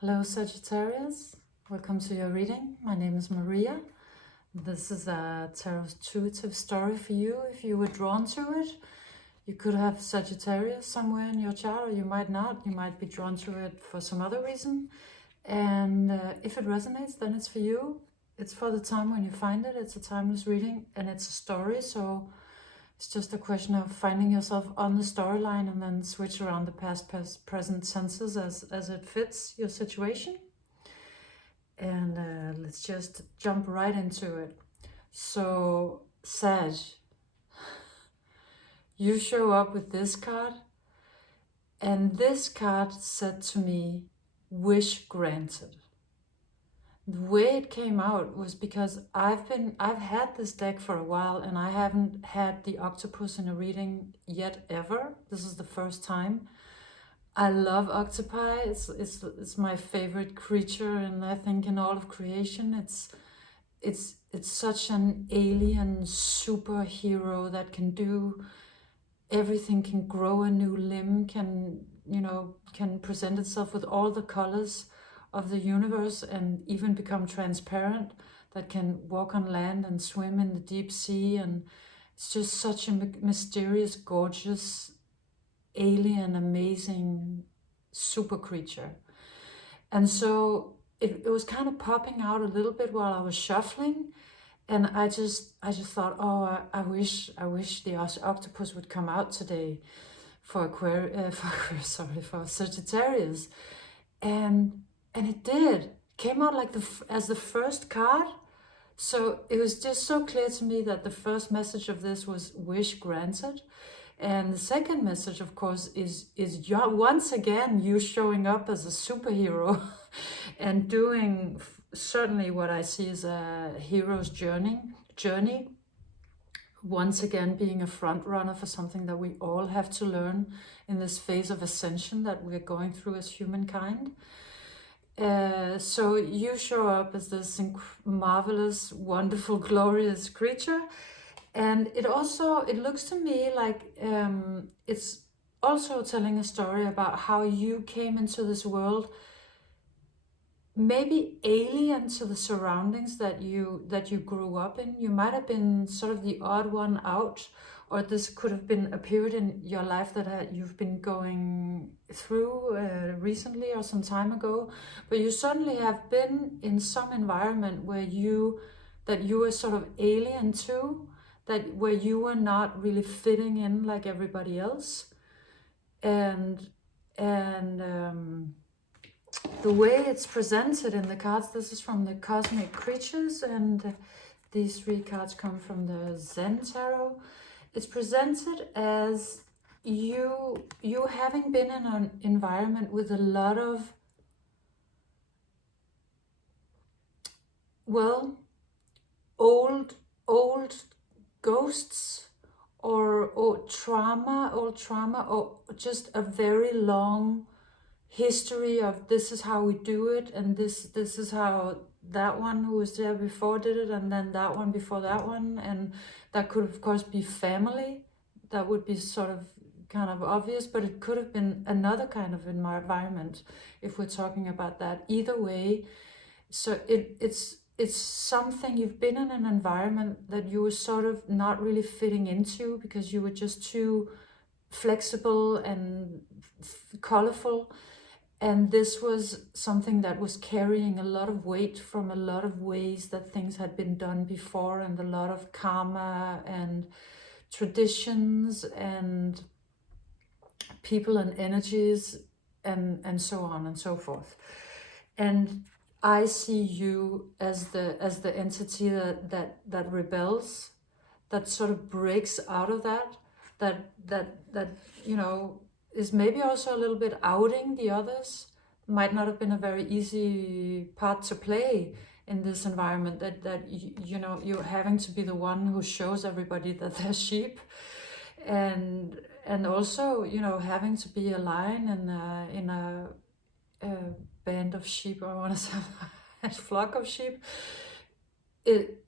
Hello Sagittarius, welcome to your reading. My name is Maria. This is a tarot intuitive story for you if you were drawn to it. You could have Sagittarius somewhere in your chart, or you might not. You might be drawn to it for some other reason. And if it resonates, then it's for you. It's for the time when you find it. It's a timeless reading and it's a story, so it's just a question of finding yourself on the storyline and then switch around the past, present senses as it fits your situation. And let's just jump right into it. So, Sag, you show up with this card, and this card said to me, wish granted. The way it came out was because I've had this deck for a while and I haven't had the octopus in a reading yet ever. This is the first time. I love octopi. It's my favorite creature, and I think in all of creation it's such an alien superhero that can do everything, can grow a new limb, can present itself with all the colors of the universe and even become transparent, that can walk on land and swim in the deep sea. And it's just such a mysterious, gorgeous, alien, amazing super creature. And so it was kind of popping out a little bit while I was shuffling, and I just thought, oh, I wish the octopus would come out today for for Sagittarius, and it did. It came out like as the first card. So it was just so clear to me that the first message of this was wish granted. And the second message, of course, is once again you showing up as a superhero and doing certainly what I see as a hero's journey. Once again, being a front runner for something that we all have to learn in this phase of ascension that we're going through as humankind. So you show up as this marvelous, wonderful, glorious creature. And it looks to me like it's also telling a story about how you came into this world, maybe alien to the surroundings that you grew up in. You might have been sort of the odd one out, or this could have been a period in your life that you've been going through recently or some time ago. But you certainly have been in some environment where you were sort of alien to, where you were not really fitting in like everybody else. And the way it's presented in the cards, this is from the Cosmic Creatures, and these three cards come from the Zen Tarot. It's presented as you having been in an environment with a lot of, well, old ghosts or trauma, or just a very long history of this is how we do it, and this is how that one who was there before did it, and then that one before that one. And that could of course be family. That would be sort of kind of obvious, but it could have been another kind of environment if we're talking about that. Either way, so it's something, you've been in an environment that you were sort of not really fitting into because you were just too flexible and colorful. And this was something that was carrying a lot of weight from a lot of ways that things had been done before, and a lot of karma and traditions and people and energies and so on and so forth. And I see you as the entity that rebels, that sort of breaks out of that is maybe also a little bit outing the others. Might not have been a very easy part to play in this environment, that you're having to be the one who shows everybody that they're sheep, and also having to be a lion in a band of sheep, or I want to say a flock of sheep. It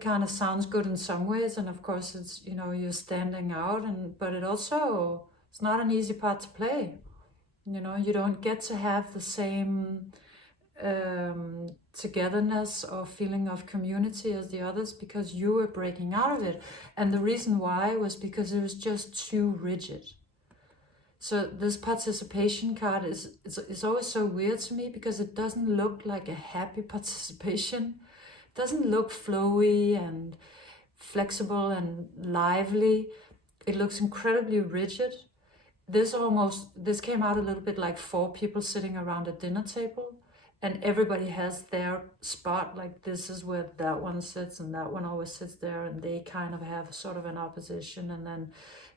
kind of sounds good in some ways, and of course it's you're standing out, but it's not an easy part to play. You know, you don't get to have the same togetherness or feeling of community as the others because you were breaking out of it. And the reason why was because it was just too rigid. So this participation card is always so weird to me because it doesn't look like a happy participation. It doesn't look flowy and flexible and lively. It looks incredibly rigid. This came out a little bit like four people sitting around a dinner table, and everybody has their spot, like this is where that one sits and that one always sits there, and they kind of have sort of an opposition, and then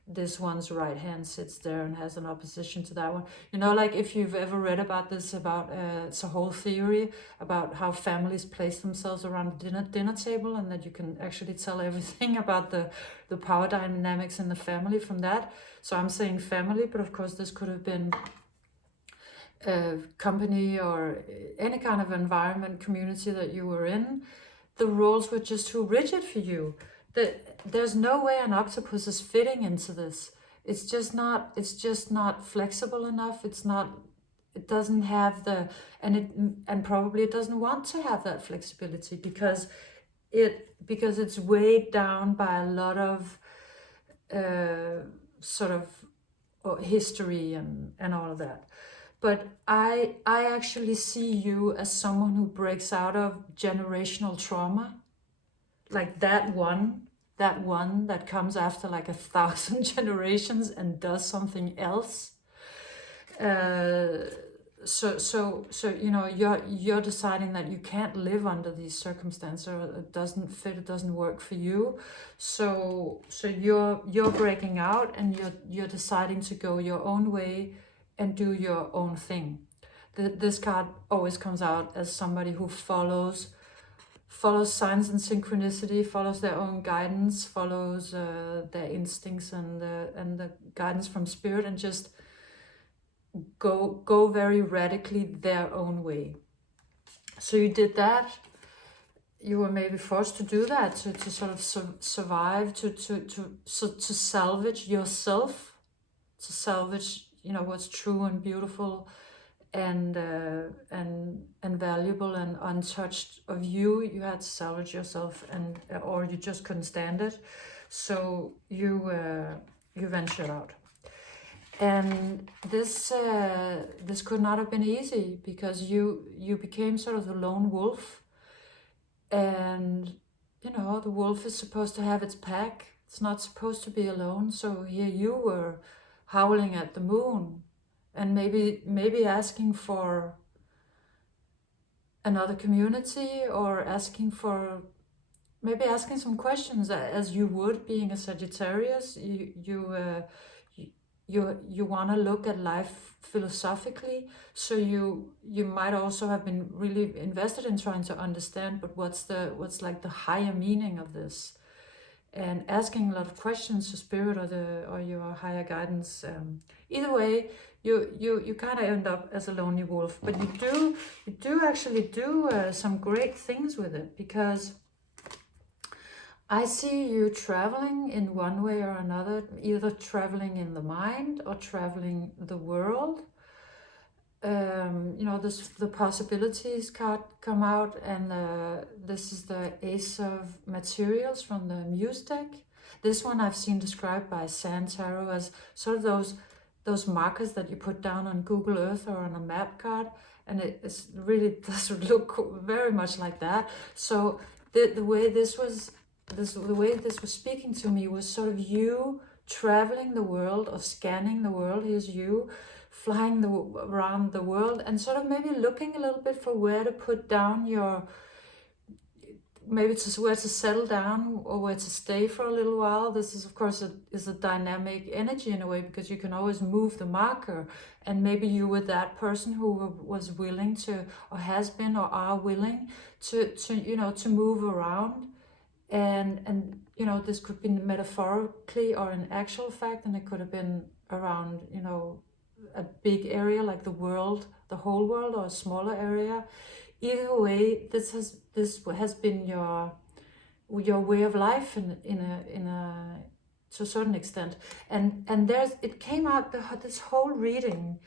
this one's right hand sits there and has an opposition to that one. You know, like if you've ever read about this, about it's a whole theory about how families place themselves around the dinner table, and that you can actually tell everything about the power dynamics in the family from that. So I'm saying family, but of course this could have been a company or any kind of environment, community that you were in. The roles were just too rigid for you. There's no way an octopus is fitting into this. It's just not flexible enough. It doesn't have the, and probably it doesn't want to have that flexibility because it's weighed down by a lot of sort of history and all of that. But I actually see you as someone who breaks out of generational trauma, like that one that comes after like 1,000 generations and does something else. So you know, you're deciding that you can't live under these circumstances, or it doesn't fit, it doesn't work for you. So you're breaking out, and you're deciding to go your own way and do your own thing. This card always comes out as somebody who follows signs and synchronicity, follows their own guidance, follows their instincts and the guidance from spirit, and just go very radically their own way. So you did that. You were maybe forced to do that to sort of survive, to salvage yourself, to salvage, you know, what's true and beautiful and valuable and untouched of you. You had to salvage yourself, and or you just couldn't stand it. So you ventured out. And this could not have been easy because you became sort of the lone wolf, and you know, the wolf is supposed to have its pack. It's not supposed to be alone. So here you were howling at the moon, and maybe asking for another community, or asking some questions, as you would, being a Sagittarius. You want to look at life philosophically, so you might also have been really invested in trying to understand, but what's like the higher meaning of this, and asking a lot of questions to spirit or your higher guidance. Either way, you kind of end up as a lonely wolf, but you do actually do some great things with it, because I see you traveling in one way or another, either traveling in the mind or traveling the world. You know, the possibilities card come out, and this is the Ace of Materials from the Muse deck. This one I've seen described by Sand Tarot as sort of those markers that you put down on Google Earth or on a map card, and it really does look very much like that. So the way this was speaking to me was sort of you traveling the world, or scanning the world. Here's you flying around the world, and sort of maybe looking a little bit for where to put down your, maybe where to settle down or where to stay for a little while. This is, of course, a dynamic energy in a way, because you can always move the marker, and maybe you were that person who was willing to, or has been, or are willing to you know, to move around. And you know, this could be metaphorically or in actual fact, and it could have been around, you know, a big area like the world, the whole world, or a smaller area. Either way, this has been your way of life in a to a certain extent. And it came out, this whole reading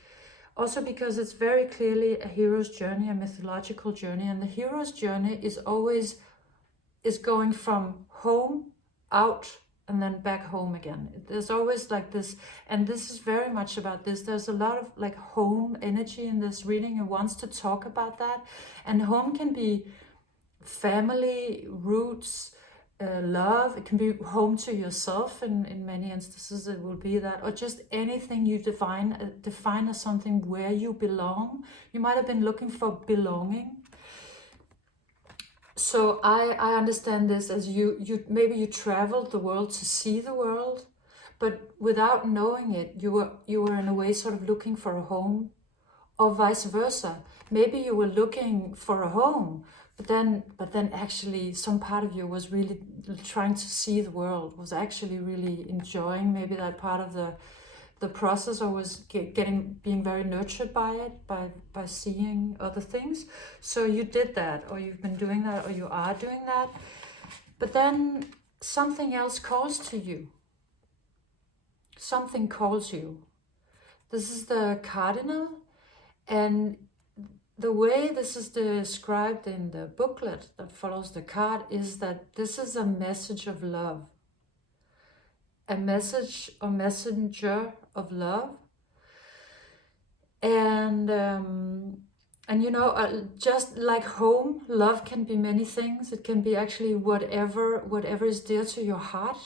Also because it's very clearly a hero's journey, a mythological journey, and the hero's journey is always going from home out and then back home again. There's always like this, and this is very much about this. There's a lot of like home energy in this reading. It wants to talk about that, and home can be family, roots, love. It can be home to yourself. In many instances it will be that, or just anything you define as something where you belong. You might have been looking for belonging. So I understand this as you maybe you traveled the world to see the world, but without knowing it, you were in a way sort of looking for a home, or vice versa. Maybe you were looking for a home, but then actually some part of you was really trying to see the world, was actually really enjoying maybe that part of the process, or was being very nurtured by it, by seeing other things. So you did that, or you've been doing that, or you are doing that. But then something else calls to you. Something calls you. This is the cardinal, and the way this is described in the booklet that follows the card is that this is a message of love. A message or messenger of love. And you know, just like home, love can be many things. It can be actually whatever is dear to your heart.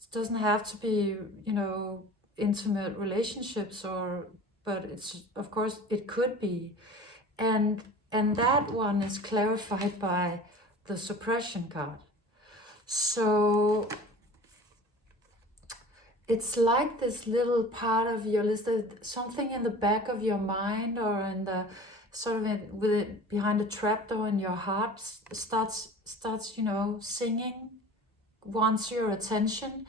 It doesn't have to be, you know, intimate relationships, but it's, of course it could be. And that one is clarified by the suppression card. So it's like this little part of your list, something in the back of your mind, or in the sort of behind a trapdoor in your heart starts, you know, singing, wants your attention,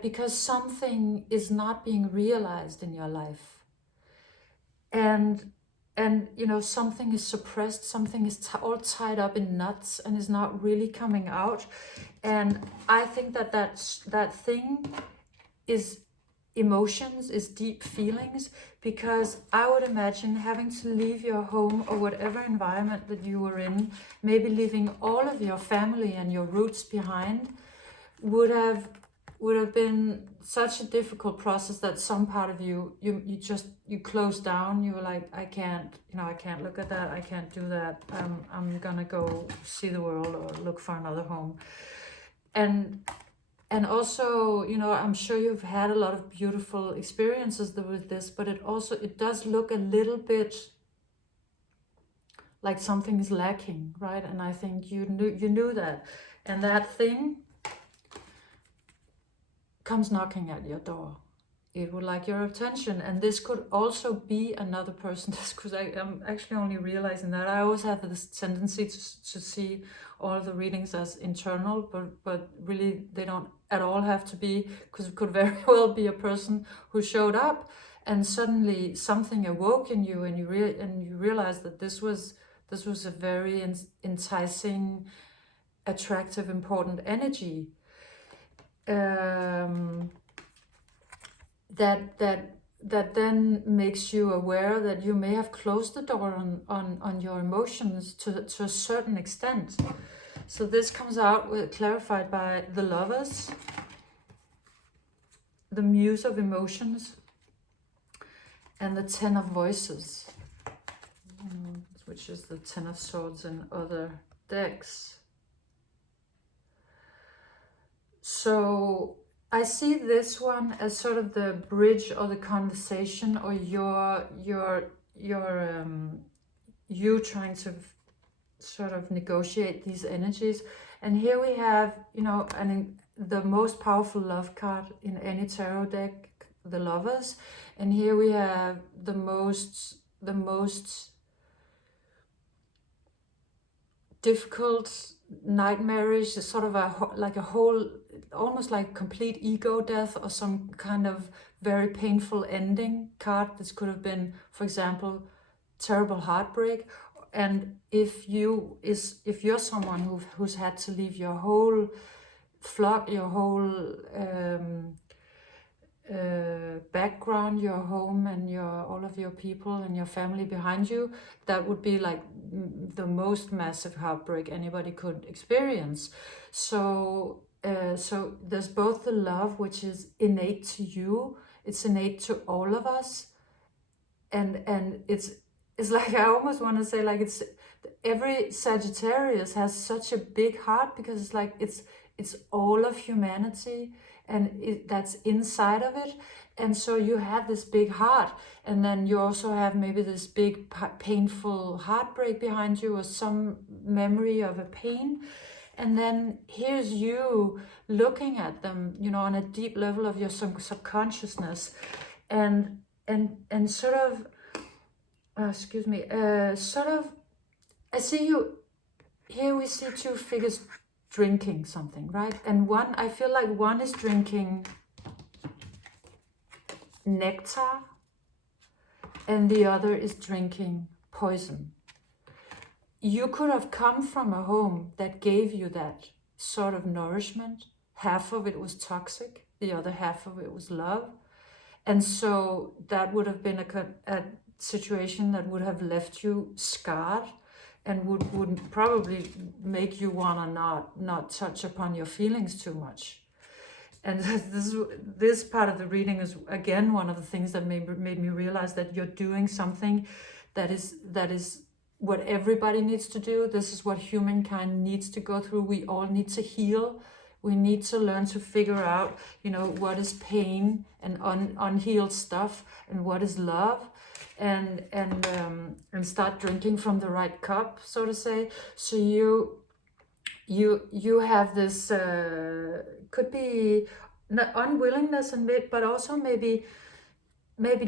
because something is not being realized in your life. And you know, something is suppressed, something is all tied up in knots and is not really coming out. And I think that thing is emotions, is deep feelings, because I would imagine having to leave your home or whatever environment that you were in, maybe leaving all of your family and your roots behind, would have been such a difficult process that some part of you closed down. You were like, I can't look at that, I can't do that, I'm gonna go see the world or look for another home. And also, you know, I'm sure you've had a lot of beautiful experiences with this, but it does look a little bit like something is lacking, right? And I think you knew that. And that thing comes knocking at your door. It would like your attention. And this could also be another person, because I'm actually only realizing that. I always have this tendency to see all the readings as internal, but really they don't at all have to be, because it could very well be a person who showed up and suddenly something awoke in you, and you realized that this was a very enticing, attractive, important energy. That then makes you aware that you may have closed the door on your emotions to a certain extent. So this comes out clarified by the Lovers, the Muse of Emotions, and the Ten of Voices, which is the Ten of Swords in other decks. So I see this one as sort of the bridge or the conversation, or you trying to sort of negotiate these energies. And here we have, you know, the most powerful love card in any tarot deck, the Lovers. And here we have the most difficult, nightmarish, sort of like a whole, almost like complete ego death, or some kind of very painful ending card. This could have been, for example, terrible heartbreak. And if you're someone who's had to leave your whole flock, your whole background, your home and all of your people and your family behind you, that would be like the most massive heartbreak anybody could experience. So so there's both the love, which is innate to you, it's innate to all of us, and it's like, I almost want to say, like, it's every Sagittarius has such a big heart, because it's like it's all of humanity, and that's inside of it. And so you have this big heart, and then you also have maybe this big painful heartbreak behind you, or some memory of a pain. And then here's you looking at them, you know, on a deep level of your subconsciousness, and sort of sort of, I see you here. We see two figures drinking something, right? And one, I feel like one is drinking nectar and the other is drinking poison. You could have come from a home that gave you that sort of nourishment. Half of it was toxic, the other half of it was love. And so that would have been a situation that would have left you scarred, and would probably make you want to not touch upon your feelings too much. And this part of the reading is again one of the things that made me realize that you're doing something that is what everybody needs to do. This is what humankind needs to go through. We all need to heal. We need to learn to figure out, you know, what is pain and unhealed stuff, and what is love, and start drinking from the right cup, so to say. So you have this could be unwillingness, but also maybe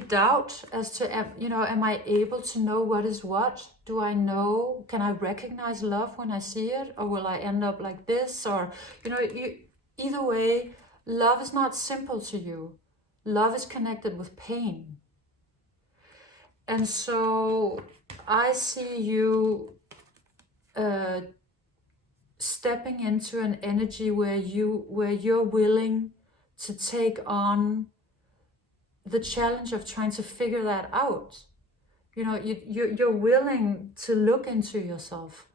doubt as to, you know, am I able to know what is what? Do I know? Can I recognize love when I see it? Or will I end up like this? Or, you know, either way, love is not simple to you. Love is connected with pain. And so I see you stepping into an energy where you're willing to take on the challenge of trying to figure that out. You know, you're willing to look into yourself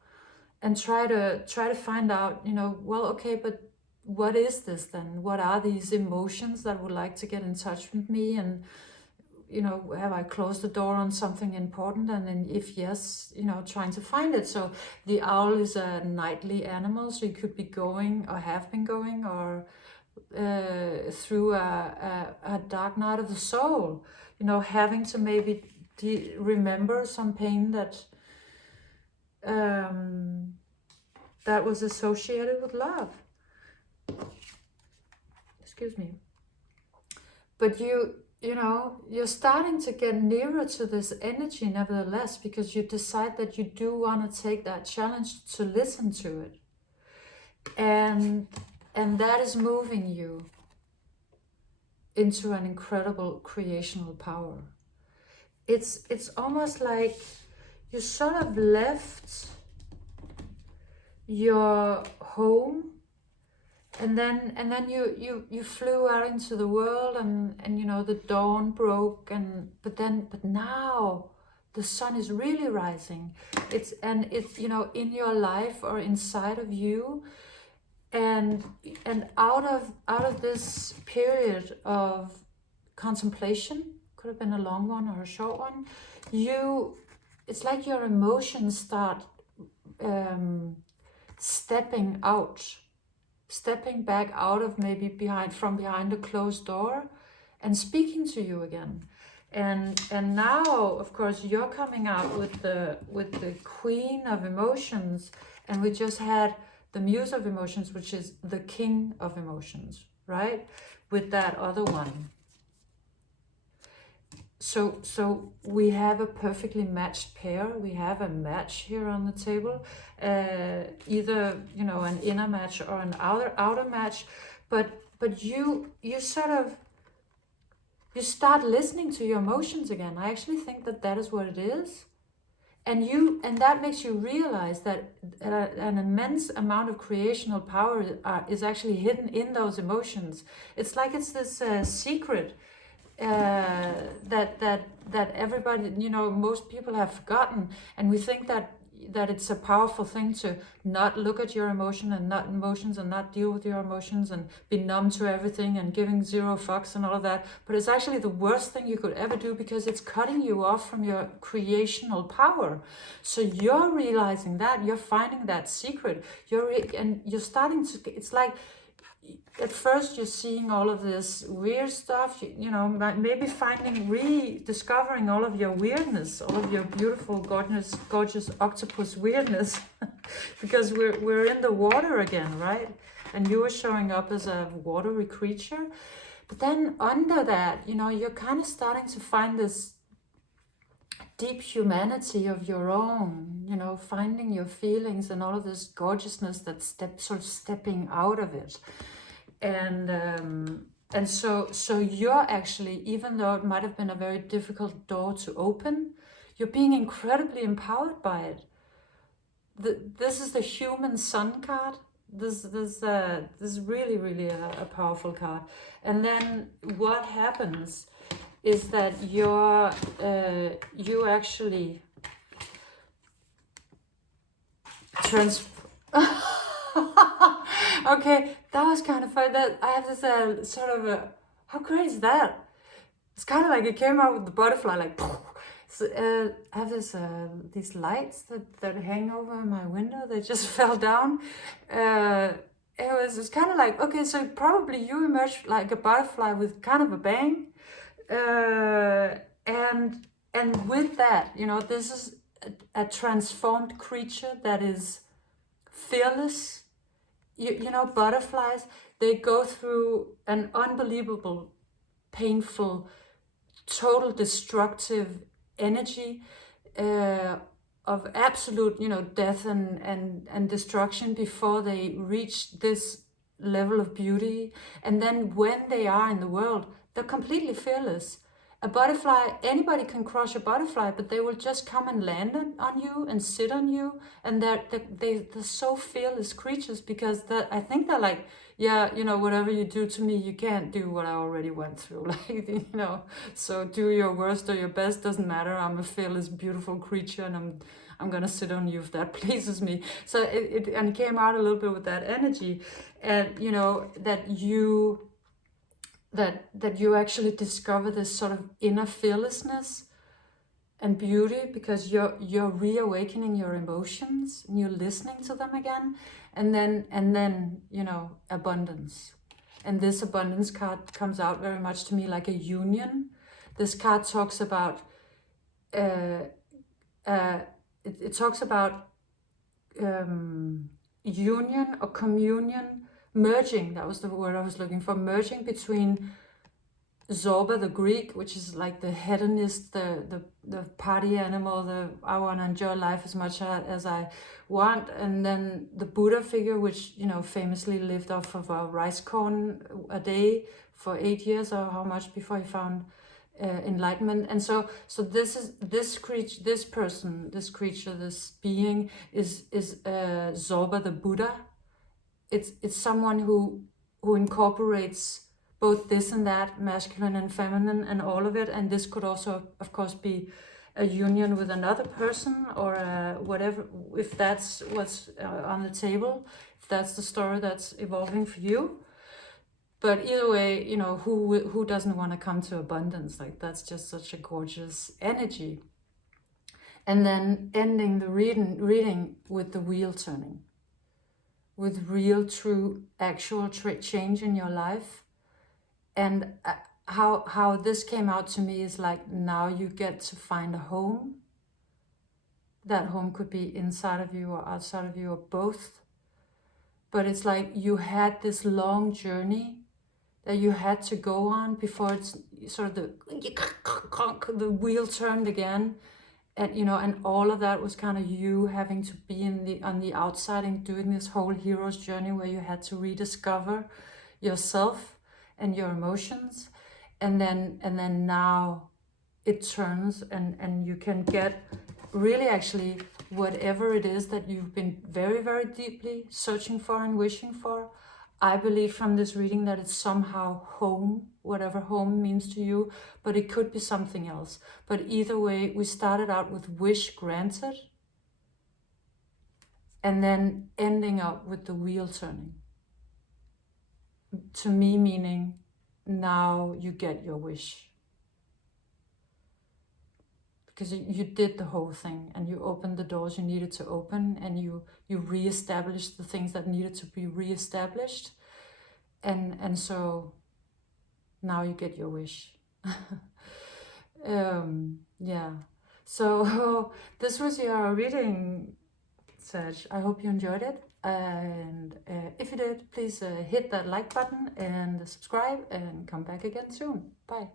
and try to find out, you know, well, okay, but what is this then? What are these emotions that would like to get in touch with me? And, you know, have I closed the door on something important? And then if yes, you know, trying to find it. So the owl is a nightly animal, so you could be going, or have been going, or through a dark night of the soul, you know, having to maybe remember some pain that that was associated with love. Excuse me. But you know, you're starting to get nearer to this energy nevertheless, because you decide that you do want to take that challenge to listen to it, and that is moving you into an incredible creational power. It's almost like you sort of left your home, and then you flew out into the world, and you know, the dawn broke, but now the sun is really rising. It's you know, in your life or inside of you. And out of this period of contemplation, could have been a long one or a short one, it's like your emotions start stepping back out of maybe from behind a closed door, and speaking to you again. And now, of course, you're coming out with the queen of emotions, and we just had the muse of emotions, which is the king of emotions, right? With that other one. So we have a perfectly matched pair. We have a match here on the table, either, you know, an inner match or an outer match. But you sort of, you start listening to your emotions again. I actually think that is what it is. and that makes you realize that an immense amount of creational power is actually hidden in those emotions. It's like it's this secret that everybody, most people have forgotten, and we think that it's a powerful thing to not look at your emotions and not deal with your emotions and be numb to everything and giving zero fucks and all of that. But it's actually the worst thing you could ever do, because it's cutting you off from your creational power. So you're realizing that, you're finding that secret, and you're starting to, it's like, at first you're seeing all of this weird stuff, maybe rediscovering all of your weirdness, all of your beautiful, gorgeous octopus weirdness, because we're in the water again, right? And you are showing up as a watery creature. But then under that, you're kind of starting to find this deep humanity of your own, finding your feelings and all of this gorgeousness that's sort of stepping out of it. And so you're actually, even though it might have been a very difficult door to open, you're being incredibly empowered by it. This is the human sun card. This is really, really a powerful card. And then what happens is that you actually okay, that was kind of fun. That I have this sort of how great is that? It's kind of like it came out with the butterfly, like. So, I have these lights that hang over my window. They just fell down. It's kind of like, okay, so probably you emerged like a butterfly with kind of a bang, and with that, this is a transformed creature that is fearless. Butterflies, they go through an unbelievable, painful, total destructive energy of absolute, death and destruction before they reach this level of beauty. And then when they are in the world, they're completely fearless. A butterfly, anybody can crush a butterfly, but they will just come and land on you and sit on you. And they're so fearless creatures, because I think they're like, yeah, whatever you do to me, you can't do what I already went through. Like, so do your worst or your best, doesn't matter. I'm a fearless, beautiful creature, and I'm gonna sit on you if that pleases me. So it came out a little bit with that energy, and that you actually discover this sort of inner fearlessness and beauty, because you're reawakening your emotions and you're listening to them again, and then abundance. And this abundance card comes out very much to me like a union. This card talks about it talks about union or communion, merging. That was the word I was looking for. Merging between Zorba, the Greek, which is like the hedonist, the party animal, I want to enjoy life as much as I want, and then the Buddha figure, which famously lived off of a rice corn a day for 8 years or how much before he found enlightenment. And so this creature, this being is Zorba, the Buddha. It's someone who incorporates both this and that, masculine and feminine, and all of it. And this could also, of course, be a union with another person, or whatever, if that's what's on the table, if that's the story that's evolving for you. But either way, who doesn't want to come to abundance? Like, that's just such a gorgeous energy. And then ending the reading with the wheel turning, with real, true, actual change in your life. And how this came out to me is like, now you get to find a home. That home could be inside of you or outside of you or both. But it's like you had this long journey that you had to go on before it's sort of the wheel turned again. And and all of that was kind of you having to be on the outside and doing this whole hero's journey where you had to rediscover yourself and your emotions, and then now it turns, and you can get really actually whatever it is that you've been very, very deeply searching for and wishing for, I believe from this reading that it's somehow home, whatever home means to you, but it could be something else. But either way, we started out with wish granted, and then ending up with the wheel turning. To me, meaning now you get your wish. Because you did the whole thing, and you opened the doors you needed to open, and you reestablished the things that needed to be reestablished. And so now you get your wish. Yeah. So this was your reading, Sag. I hope you enjoyed it. And if you did, please hit that like button and subscribe and come back again soon. Bye.